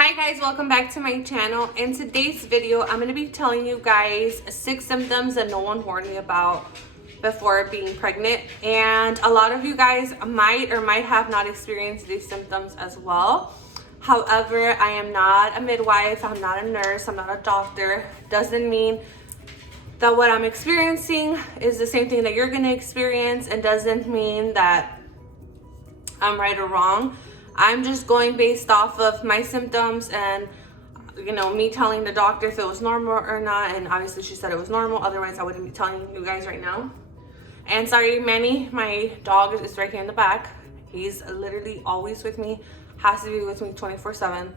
Hi guys, welcome back to my channel. In today's video, I'm going to be telling you guys 6 symptoms that no one warned me about before being pregnant. And a lot of you guys might or might have not experienced these symptoms as well. However, I am not a midwife, I'm not a nurse, I'm not a doctor. Doesn't mean that what I'm experiencing is the same thing that you're going to experience, and doesn't mean that I'm right or wrong. I'm just going based off of my symptoms and, you know, me telling the doctor if it was normal or not. And obviously she said it was normal. Otherwise, I wouldn't be telling you guys right now. And sorry, Manny, my dog is right here in the back. He's literally always with me, has to be with me 24/7.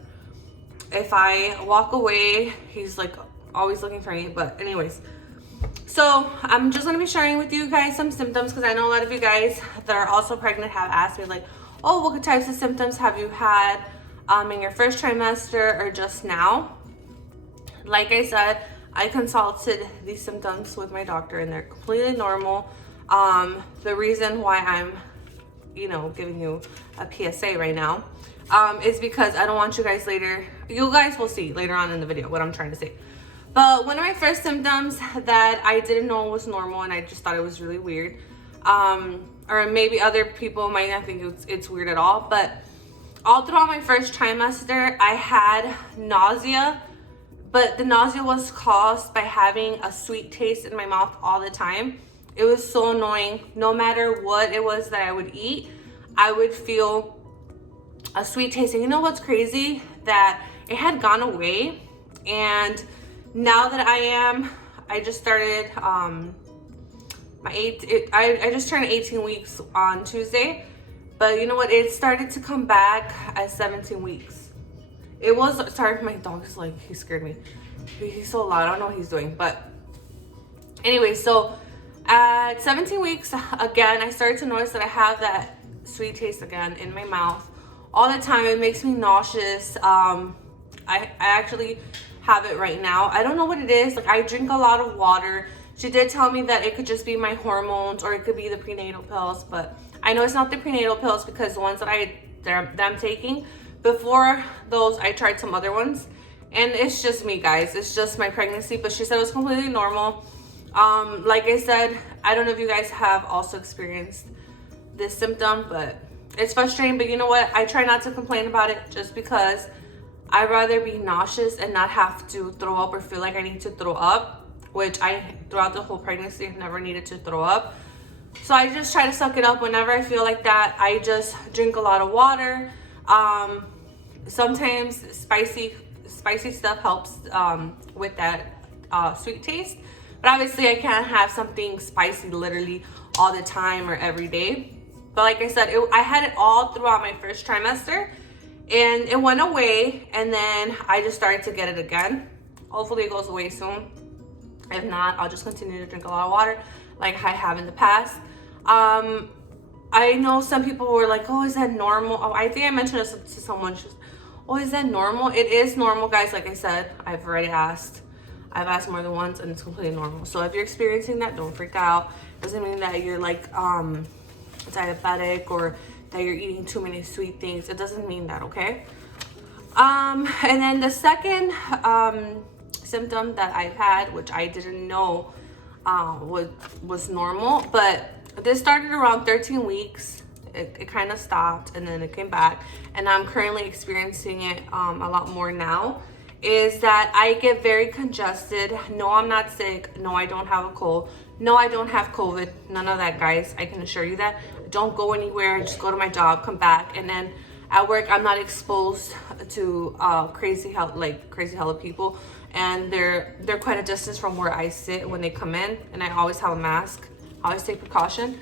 If I walk away, he's like always looking for me. But anyways, so I'm just going to be sharing with you guys some symptoms, because I know a lot of you guys that are also pregnant have asked me like, oh, what types of symptoms have you had in your first trimester or just now? Like I said, I consulted these symptoms with my doctor and they're completely normal. The reason why I'm, you know, giving you a PSA right now is because I don't want you guys later, you guys will see later on in the video what I'm trying to say. But one of my first symptoms that I didn't know was normal and I just thought it was really weird, or maybe other people might not think it's weird at all, but all throughout my first trimester, I had nausea, but the nausea was caused by having a sweet taste in my mouth all the time. It was so annoying. No matter what it was that I would eat, I would feel a sweet taste. And you know what's crazy? That it had gone away, and now that I just started, I just turned 18 weeks on Tuesday, but you know what? It started to come back at 17 weeks. It was, sorry, my dog is like, he scared me. He's so loud, I don't know what he's doing. But anyway, so at 17 weeks, again, I started to notice that I have that sweet taste again in my mouth all the time. It makes me nauseous. I actually have it right now. I don't know what it is. Like, I drink a lot of water. She did tell me that it could just be my hormones or it could be the prenatal pills, but I know it's not the prenatal pills, because the ones that I'm taking, before those I tried some other ones, and it's just me, guys. It's just my pregnancy. But she said it was completely normal. Like I said, I don't know if you guys have also experienced this symptom, but it's frustrating. But you know what? I try not to complain about it, just because I'd rather be nauseous and not have to throw up or feel like I need to throw up, which throughout the whole pregnancy, I've never needed to throw up. So I just try to suck it up whenever I feel like that. I just drink a lot of water. Sometimes spicy stuff helps with that sweet taste. But obviously I can't have something spicy literally all the time or every day. But like I said, I had it all throughout my first trimester. And it went away, and then I just started to get it again. Hopefully it goes away soon. If not, I'll just continue to drink a lot of water like I have in the past. I know some people were like, oh, is that normal? Oh, I think I mentioned this to someone. She's, oh, is that normal? It is normal, guys. Like I said, I've already asked. I've asked more than once, and it's completely normal. So if you're experiencing that, don't freak out. Doesn't mean that you're like diabetic or that you're eating too many sweet things. It doesn't mean that, okay? And then the second symptom that I've had, which I didn't know was normal, but this started around 13 weeks. It kind of stopped and then it came back, and I'm currently experiencing it a lot more now, is that I get very congested. No, I'm not sick. No, I don't have a cold. No, I don't have COVID. None of that, guys. I can assure you that. Don't go anywhere. Just go to my job, come back, and then at work I'm not exposed to crazy hella people, and they're quite a distance from where I sit when they come in, and I always have a mask. I always take precaution.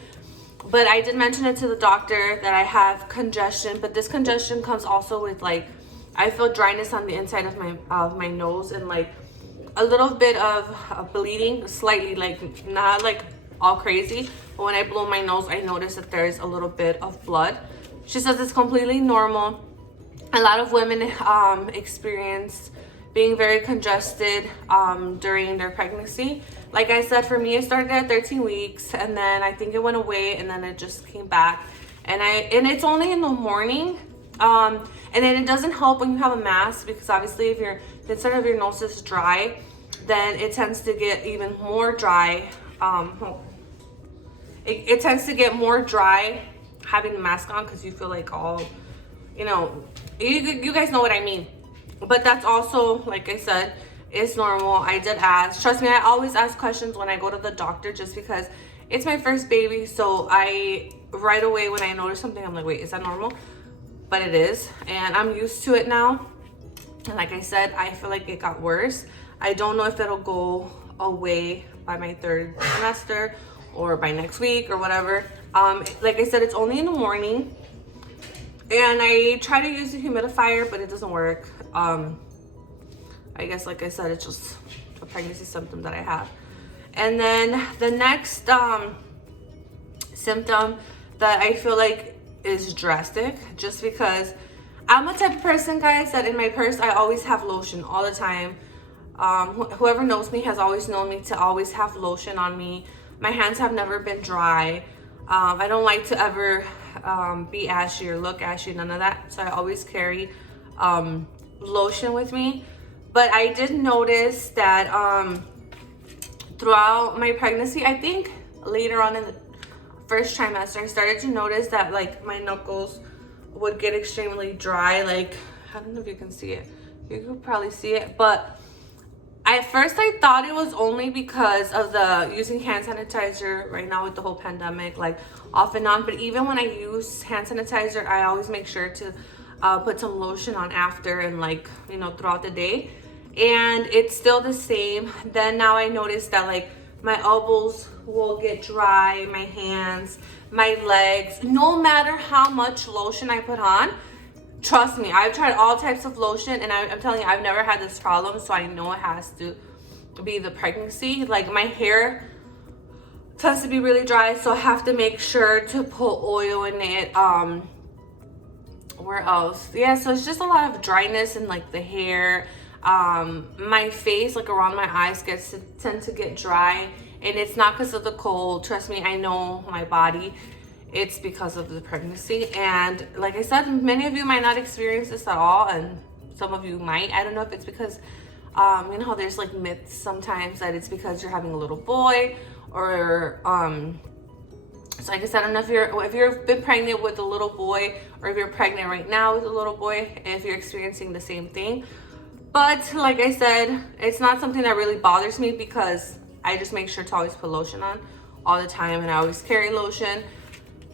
But I did mention it to the doctor that I have congestion, but this congestion comes also with, like, I feel dryness on the inside of my nose, and like a little bit of bleeding, slightly, like not like all crazy, but when I blow my nose, I notice that there's a little bit of blood. She says it's completely normal. A lot of women experience being very congested during their pregnancy. Like I said, for me, it started at 13 weeks, and then I think it went away, and then it just came back. And it's only in the morning. And then it doesn't help when you have a mask, because obviously if your inside of your nose is dry, then it tends to get even more dry. It tends to get more dry having the mask on, because you feel like all, you know, you guys know what I mean. But that's also, like I said, it's normal. I did ask. Trust me, I always ask questions when I go to the doctor, just because it's my first baby. So I, right away when I notice something, I'm like, wait, is that normal? But it is, and I'm used to it now. And like I said, I feel like it got worse. I don't know if it'll go away by my 3rd trimester or by next week or whatever. Like I said, it's only in the morning, and I try to use the humidifier, but it doesn't work. I guess, like I said, it's just a pregnancy symptom that I have. And then the next symptom that I feel like is drastic, just because I'm a type of person, guys, that in my purse I always have lotion all the time. Whoever knows me has always known me to always have lotion on me. My hands have never been dry. I don't like to ever be ashy or look ashy, none of that. So I always carry lotion with me. But I did notice that throughout my pregnancy, I think later on in the 1st trimester, I started to notice that like my knuckles would get extremely dry. Like, I don't know if you can see it. You could probably see it, but at first I thought it was only because of the using hand sanitizer right now with the whole pandemic, like off and on. But even when I use hand sanitizer, I always make sure to put some lotion on after, and like, you know, throughout the day, and it's still the same. Then now I noticed that like my elbows will get dry, my hands, my legs, no matter how much lotion I put on. Trust me, I've tried all types of lotion, and I'm telling you, I've never had this problem, so I know it has to be the pregnancy. Like, my hair tends to be really dry, so I have to make sure to put oil in it. Where else? Yeah, so it's just a lot of dryness in like the hair. My face, like around my eyes, tend to get dry, and it's not because of the cold. Trust me, I know my body. It's because of the pregnancy. And like I said, many of you might not experience this at all, and some of you might. I don't know if it's because you know how there's like myths sometimes that it's because you're having a little boy, or so like I said, I don't know if you've been pregnant with a little boy, or if you're pregnant right now with a little boy, if you're experiencing the same thing. But like I said, it's not something that really bothers me, because I just make sure to always put lotion on all the time, and I always carry lotion.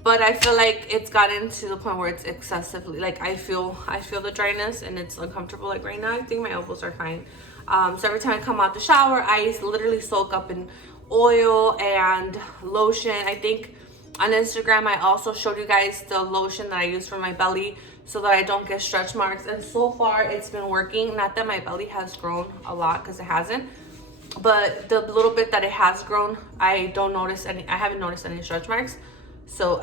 But I feel like it's gotten to the point where it's excessively, like I feel the dryness, and it's uncomfortable. Like right now, I think my elbows are fine. So every time I come out the shower, I literally soak up in oil and lotion. I think on Instagram, I also showed you guys the lotion that I use for my belly, so that I don't get stretch marks. And so far, it's been working. Not that my belly has grown a lot, because it hasn't. But the little bit that it has grown, I haven't noticed any stretch marks. So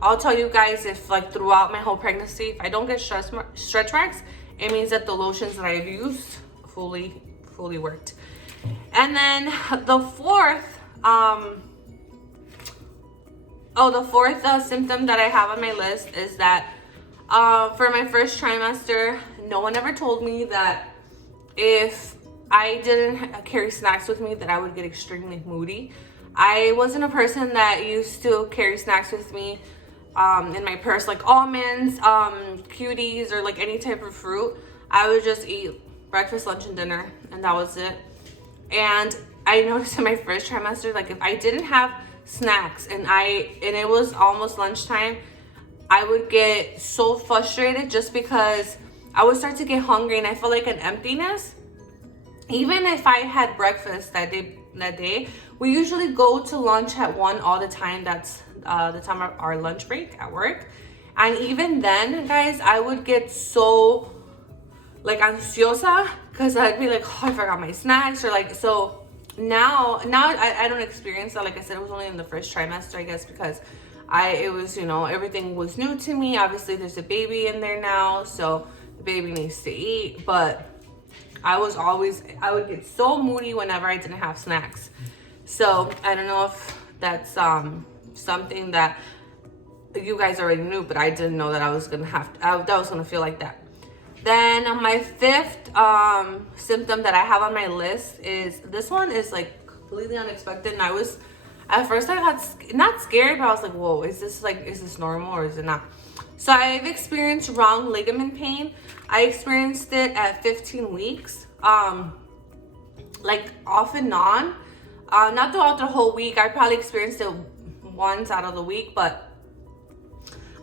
I'll tell you guys, if like throughout my whole pregnancy, if I don't get stretch marks, it means that the lotions that I've used fully worked. And then the fourth symptom that I have on my list is that for my 1st trimester, no one ever told me that if I didn't carry snacks with me, that I would get extremely moody. I wasn't a person that used to carry snacks with me in my purse, like almonds, cuties, or like any type of fruit. I would just eat breakfast, lunch, and dinner, and that was it. And I noticed in my 1st trimester, like if I didn't have snacks and it was almost lunchtime, I would get so frustrated, just because I would start to get hungry, and I felt like an emptiness. Even if I had breakfast that day, we usually go to lunch at 1 all the time. That's the time of our lunch break at work. And even then, guys, I would get so like ansiosa, because I'd be like, oh, I forgot my snacks, or like, so now I don't experience that. Like I said, it was only in the 1st trimester, I guess, because it was, you know, everything was new to me. Obviously there's a baby in there now, so the baby needs to eat. But I would get so moody whenever I didn't have snacks. So I don't know if that's something that you guys already knew, but I didn't know that I was gonna that I was gonna feel like that. Then my fifth symptom that I have on my list is, this one is like completely unexpected, and I was, at first I got not scared, but I was like, whoa, is this normal or is it not? So I've experienced wrong ligament pain. I experienced it at 15 weeks, like off and on, not throughout the whole week. I probably experienced it once out of the week, but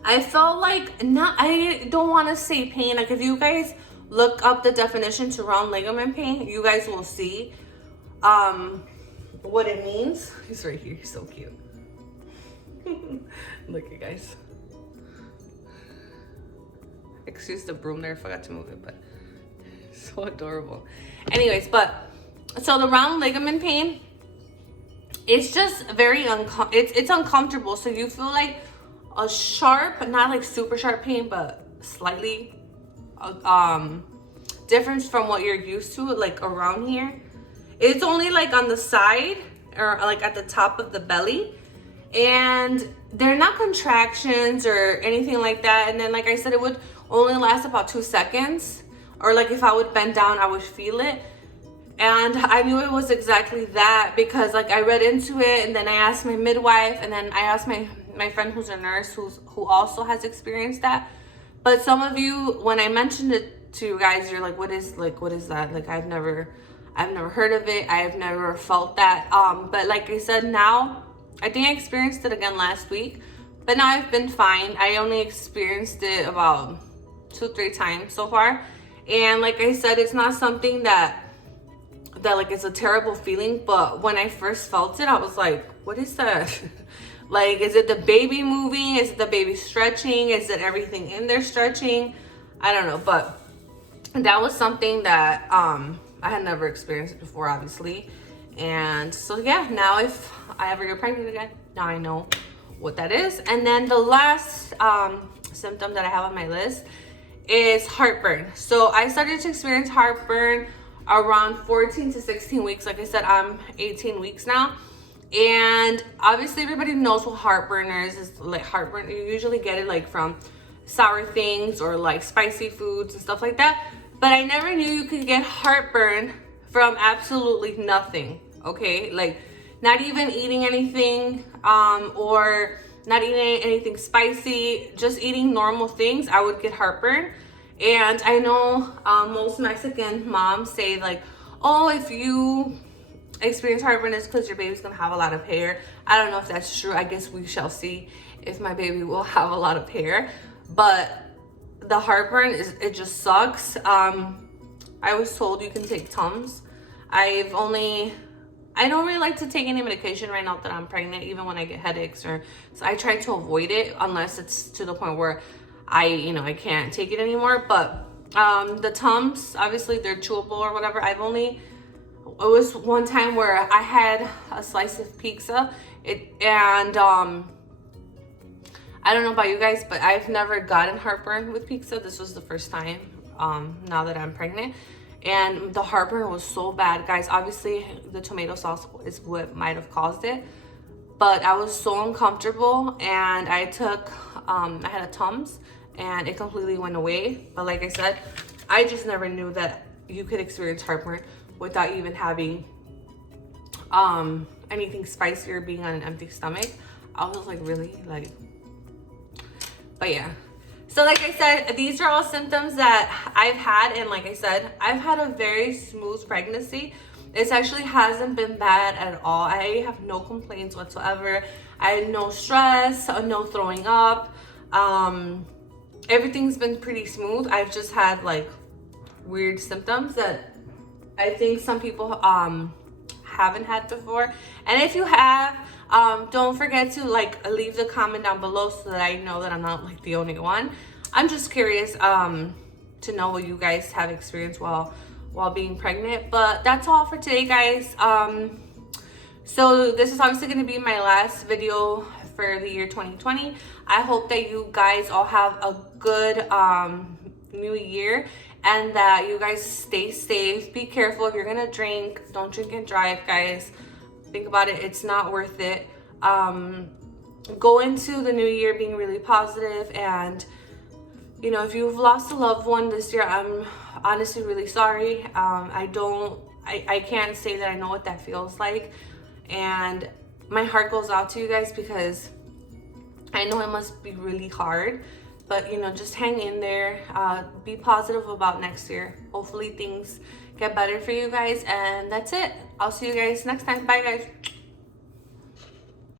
I felt like, I don't want to say pain. Like, if you guys look up the definition to wrong ligament pain, you guys will see what it means. He's right here. He's so cute. Look, you guys. Excuse the broom there. I forgot to move it, but it's so adorable. Anyways, so the wrong ligament pain, it's just very it's uncomfortable. So you feel like a sharp, but not like super sharp pain, but slightly difference from what you're used to, like around here. It's only like on the side or like at the top of the belly, and they're not contractions or anything like that. And then, like I said, it would only last about 2 seconds, or like if I would bend down, I would feel it. And I knew it was exactly that because like I read into it, and then I asked my midwife, and then I asked my friend who's a nurse who also has experienced that. But some of you, when I mentioned it to you guys, you're like, what is that? Like, I've never heard of it. I've never felt that. But like I said, now I think I experienced it again last week, but now I've been fine. I only experienced it about 2-3 times so far, and like I said, it's not something that like it's a terrible feeling. But when I first felt it, I was like, what is that? Like, is it the baby moving? Is it the baby stretching? Is it everything in there stretching? I don't know, but that was something that I had never experienced before, obviously. And so yeah, now if I ever get pregnant again, now I know what that is. And then the last symptom that I have on my list is heartburn. So I started to experience heartburn around 14 to 16 weeks. Like I said, I'm 18 weeks now. And obviously everybody knows what heartburn is. Like, heartburn, you usually get it like from sour things or like spicy foods and stuff like that. But I never knew you could get heartburn from absolutely nothing. Okay, like not even eating anything or not eating anything spicy, just eating normal things, I would get heartburn. And I know most Mexican moms say like, oh, if you experience heartburn, is because your baby's gonna have a lot of hair. I don't know if that's true. I guess we shall see if my baby will have a lot of hair. But the heartburn it just sucks. I was told you can take Tums. I don't really like to take any medication right now that I'm pregnant, even when I get headaches, so I try to avoid it unless it's to the point where I can't take it anymore. But the Tums, obviously they're chewable or whatever. It was one time where I had a slice of pizza, and I don't know about you guys, but I've never gotten heartburn with pizza. This was the first time now that I'm pregnant. And the heartburn was so bad, guys. Obviously, the tomato sauce is what might have caused it. But I was so uncomfortable, and I had a Tums, and it completely went away. But like I said, I just never knew that you could experience heartburn without even having anything spicy or being on an empty stomach. I was like, really? But yeah. So like I said, these are all symptoms that I've had. And like I said, I've had a very smooth pregnancy. This actually hasn't been bad at all. I have no complaints whatsoever. I had no stress, no throwing up. Everything's been pretty smooth. I've just had like weird symptoms that I think some people haven't had before. And if you have, don't forget to like leave the comment down below so that I know that I'm not like the only one. I'm just curious to know what you guys have experienced while being pregnant. But that's all for today, guys. So this is obviously going to be my last video for the year 2020. I hope that you guys all have a good new year, and that you guys stay safe. Be careful. If you're gonna drink, don't drink and drive, guys. Think about it. It's not worth it. go into the new year being really positive. And you know, if you've lost a loved one this year, I'm honestly really sorry. I can't say that I know what that feels like, and my heart goes out to you guys because I know it must be really hard. But you know, just hang in there, be positive about next year. Hopefully things get better for you guys, and that's it. I'll see you guys next time. Bye guys.